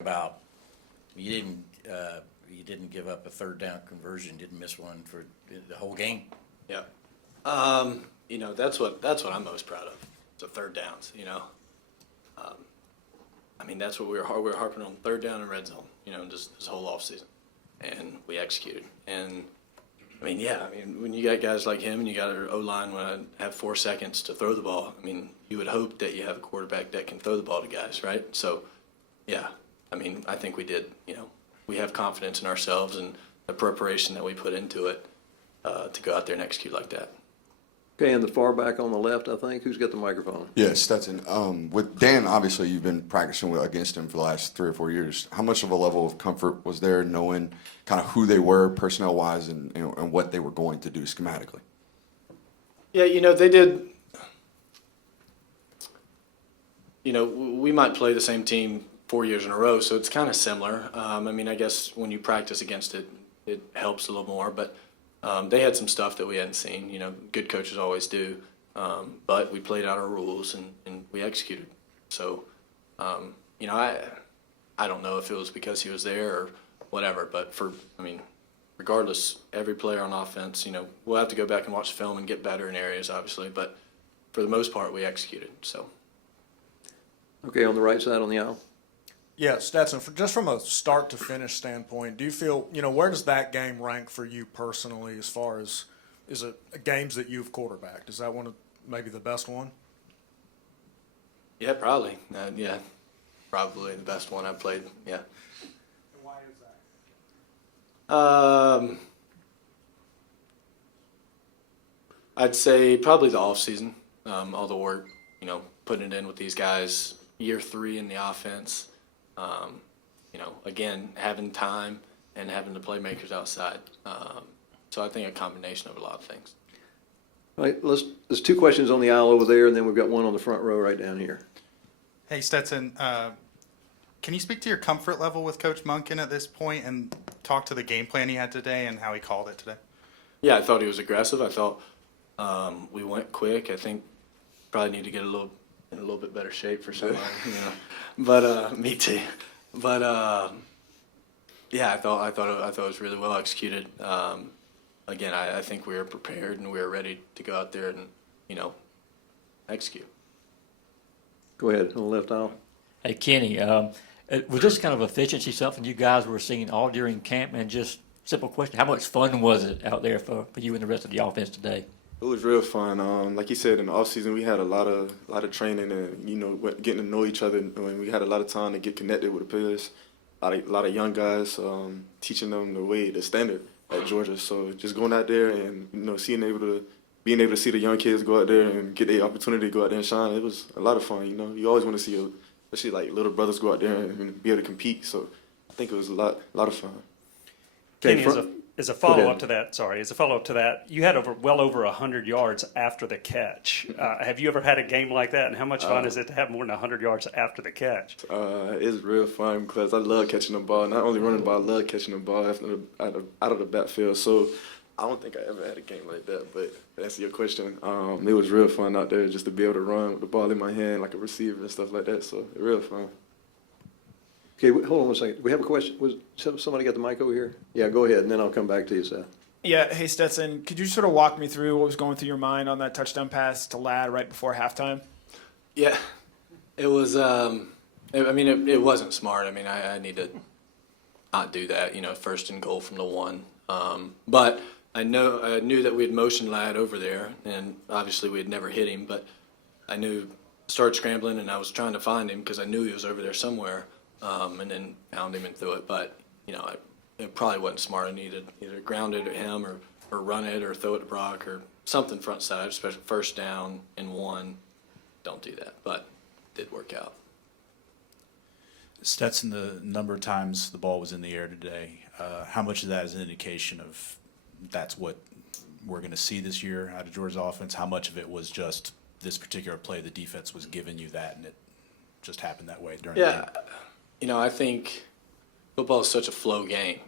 about you didn't give up a third down conversion, didn't miss one for the whole game. Yeah. That's what I'm most proud of. The third downs. That's what we were harping on, third down and red zone. Just this whole offseason, and we executed. And when you got guys like him and you got an O-line when I have 4 seconds to throw the ball, you would hope that you have a quarterback that can throw the ball to guys, right? So, yeah, I think we did. We have confidence in ourselves and the preparation that we put into it to go out there and execute like that. Okay, and the far back on the left, I think. Who's got the microphone? Yeah, Stetson. With Dan, obviously, you've been practicing against him for the last 3 or 4 years. How much of a level of comfort was there knowing kind of who they were personnel-wise and and what they were going to do schematically? Yeah, they did. We might play the same team 4 years in a row, so it's kind of similar. I guess when you practice against it, it helps a little more, but they had some stuff that we hadn't seen. Good coaches always do. But we played out our rules and we executed. So, I don't know if it was because he was there or whatever, but regardless, every player on offense, we'll have to go back and watch the film and get better in areas, obviously, but for the most part, we executed, so. Okay, on the right side on the aisle. Yeah, Stetson, just from a start to finish standpoint, do you feel, where does that game rank for you personally as far as, is it games that you've quarterbacked? Is that one of maybe the best one? Yeah, probably. Probably the best one I've played, yeah. And why is that? I'd say probably the off season, all the work, putting it in with these guys, year 3 in the offense. Again, having time and having the playmakers outside. So I think a combination of a lot of things. All right, there's 2 questions on the aisle over there, and then we've got one on the front row right down here. Hey, Stetson, can you speak to your comfort level with Coach Monken at this point and talk to the game plan he had today and how he called it today? Yeah, I thought he was aggressive. I thought we went quick. I think probably need to get in a little bit better shape for somebody, But me too. But yeah, I thought it was really well executed. Again, I think we were prepared and we were ready to go out there and execute. Go ahead, on the left aisle. Hey, Kenny, was this kind of efficiency something you guys were seeing all during camp? And just simple question, how much fun was it out there for you and the rest of the offense today? It was real fun. Like you said, in the off season, we had a lot of training and getting to know each other. And we had a lot of time to get connected with the players. A lot of young guys, teaching them the standard at Georgia. So just going out there and being able to see the young kids go out there and get the opportunity to go out there and shine. It was a lot of fun. You always want to see, especially like little brothers go out there and be able to compete. So I think it was a lot of fun. Okay, Kenny, as a follow-up to that, you had well over 100 yards after the catch. Have you ever had a game like that, and how much fun is it to have more than 100 yards after the catch? It's real fun because I love catching the ball. Not only running the ball, I love catching the ball out of the backfield. So I don't think I ever had a game like that, but to answer your question, it was real fun out there just to be able to run with the ball in my hand like a receiver and stuff like that. So it real fun. Okay, hold on one second. We have a question. Was somebody got the mic over here? Yeah, go ahead, and then I'll come back to you, Seth. Yeah, hey Stetson, could you sort of walk me through what was going through your mind on that touchdown pass to Ladd right before halftime? Yeah, it was. It wasn't smart. I need to not do that. 1st and goal from the 1. But I knew that we had motioned Ladd over there, and obviously we had never hit him. But I started scrambling, and I was trying to find him because I knew he was over there somewhere. And then found him and threw it. But, it probably wasn't smart. I needed either ground it at him or run it or throw it to Brock or something front side, especially 1st down and 1. Don't do that. But it did work out. Stetson, the number of times the ball was in the air today, how much of that is an indication of that's what we're going to see this year out of Georgia's offense? How much of it was just this particular play, the defense was giving you that and it just happened that way during the game? I think football is such a flow game.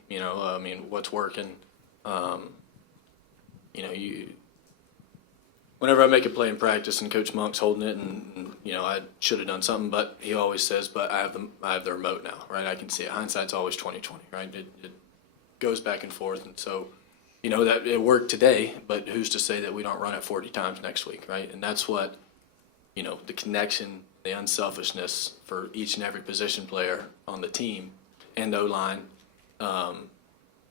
What's working, whenever I make a play in practice and Coach Monk's holding it, and you know I should have done something, but he always says, "But I have the remote now, right? I can see it." Hindsight's always 20/20, right? It goes back and forth, and so you know that it worked today, but who's to say that we don't run it 40 times next week, right? And that's what you know the connection, the unselfishness for each and every position player on the team and O-line.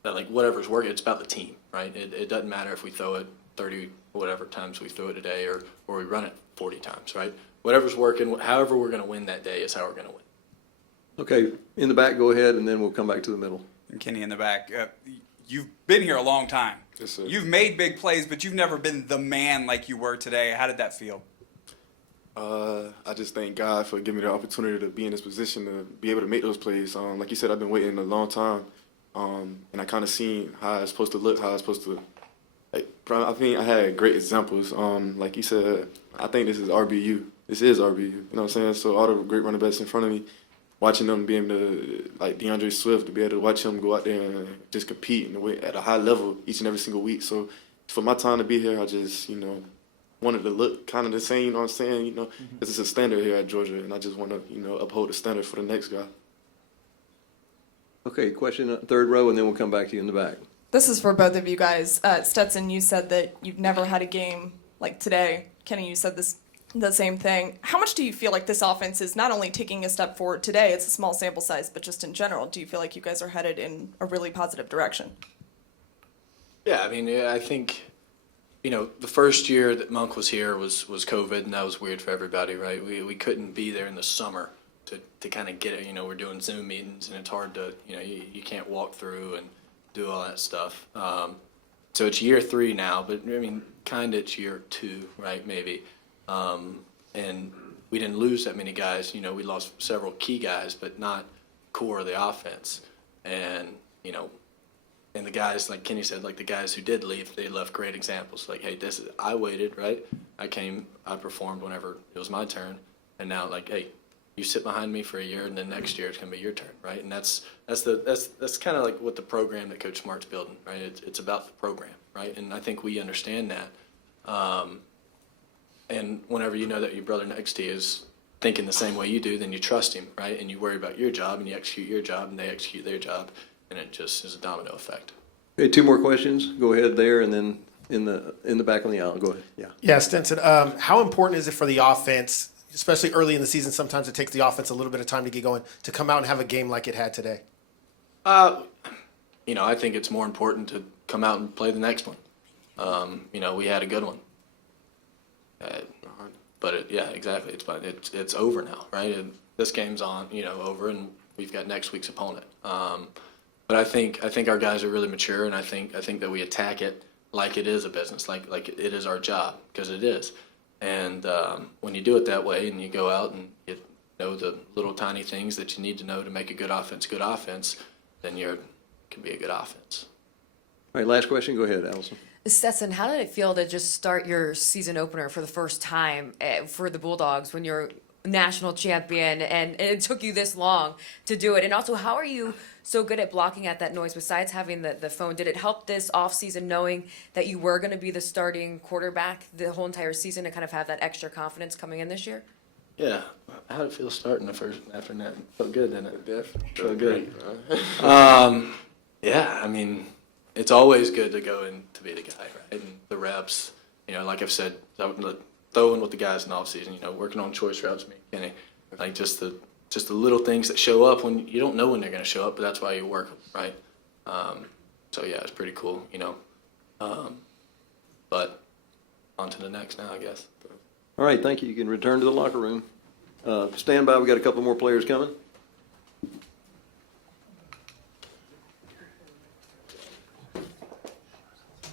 That like whatever's working, it's about the team, right? It doesn't matter if we throw it 30 whatever times we throw it a day or we run it 40 times, right? Whatever's working, however we're going to win that day is how we're going to win. Okay, in the back, go ahead, and then we'll come back to the middle. And Kenny in the back. You've been here a long time. Yes, sir. You've made big plays, but you've never been the man like you were today. How did that feel? I just thank God for giving me the opportunity to be in this position to be able to make those plays. Like you said, I've been waiting a long time, and I kind of seen how it's supposed to look, how it's supposed to. Like, I think I had great examples. Like you said, I think this is RBU. This is RBU. You know what I'm saying? So all the great running backs in front of me, watching them be able to, like DeAndre Swift, to be able to watch him go out there and just compete in the way, at a high level each and every single week. So for my time to be here, I just, you know, wanted to look kind of the same, you know what I'm saying? You know, this is a standard here at Georgia, and I just want to, you know, uphold the standard for the next guy. Okay, question, third row, and then we'll come back to you in the back. This is for both of you guys. Stetson, you said that you've never had a game like today. Kenny, you said the same thing. How much do you feel like this offense is not only taking a step forward today, it's a small sample size, but just in general, do you feel like you guys are headed in a really positive direction? Yeah, I mean, I think, you know, the first year that Monk was here was COVID, and that was weird for everybody, right? We couldn't be there in the summer to kind of get it. You know, we're doing Zoom meetings, and it's hard to, you know, you can't walk through and do all that stuff. So it's year 3 now, but I mean, kind of it's year 2, right? Maybe. And we didn't lose that many guys. You know, we lost several key guys, but not core of the offense. And, you know, and the guys, like Kenny said, like the guys who did leave, they left great examples. Like, hey, I waited, right? I performed whenever it was my turn. And now, like, hey, you sit behind me for a year, and then next year it's going to be your turn, right? And that's kind of like what the program that Coach Smart's building, right? It's about the program, right? And I think we understand that. And whenever you know that your brother next to you is thinking the same way you do, then you trust him, right? And you worry about your job, and you execute your job, and they execute their job, and it just is a domino effect. Okay, 2 more questions. Go ahead there, and then in the back on the aisle. Go ahead. Yeah. Yeah, Stetson, how important is it for the offense, especially early in the season? Sometimes it takes the offense a little bit of time to get going, to come out and have a game like it had today. You know, I think it's more important to come out and play the next one. You know, we had a good one. But yeah, exactly. It's over now, right? And this game's on, you know, over, and we've got next week's opponent. But I think our guys are really mature, and I think that we attack it like it is a business, like it is our job, because it is. And when you do it that way, and you go out and you know the little tiny things that you need to know to make a good offense, then you can be a good offense. All right, last question. Go ahead, Allison. Stetson, how did it feel to just start your season opener for the first time for the Bulldogs when you're national champion, and it took you this long to do it? And also, how are you so good at blocking out that noise besides having the phone? Did it help this offseason knowing that you were going to be the starting quarterback the whole entire season to kind of have that extra confidence coming in this year? Yeah. How did it feel starting the first after that? Felt good, didn't it? Definitely. Felt good. Yeah, I mean, it's always good to go in to be the guy, right? And the reps, you know, like I've said, throwing with the guys in the offseason, you know, working on choice routes, Kenny, like just the little things that show up when you don't know when they're going to show up, but that's why you work, right? So yeah, it's pretty cool, you know. But on to the next now, I guess. All right, thank you. You can return to the locker room. Stand by. We got a couple more players coming.